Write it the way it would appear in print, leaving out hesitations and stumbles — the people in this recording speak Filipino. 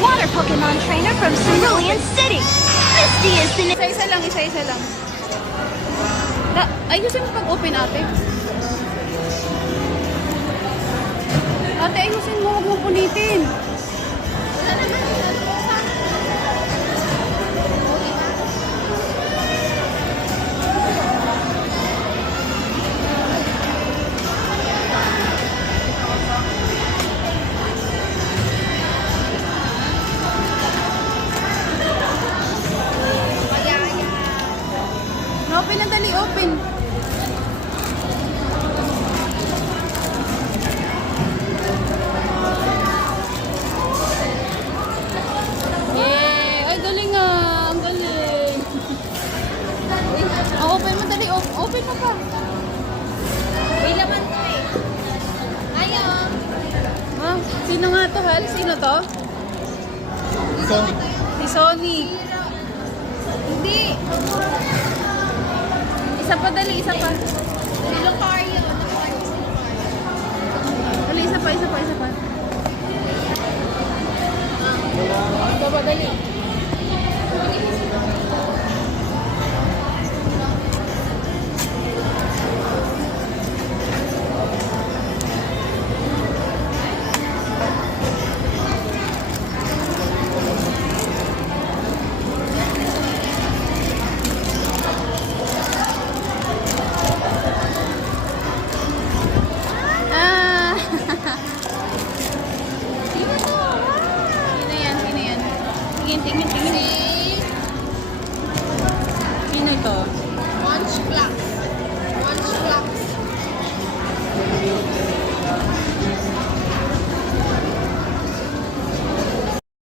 water Pokemon trainer from Cerulean City. Misty is the name. Isa-isa lang, isa-isa lang. Ayusin mo pag-open, ate. Ate, ayusin mo. Huwag mo punitin. Open na, dali, open. Yay! Ay, galing ah. Ang galing. Open mo, dali. Open mo pa. May laman to eh. Ayaw. Ah, sino nga to, Hal? Sino to? Si Sonic. Hindi. Isa pa, dali. Isa pa. Lucario. Dali, isa pa, isa pa, isa pa. Ito ba, dali. Sino yan? Sino yan? Tingin, tingin, tingin.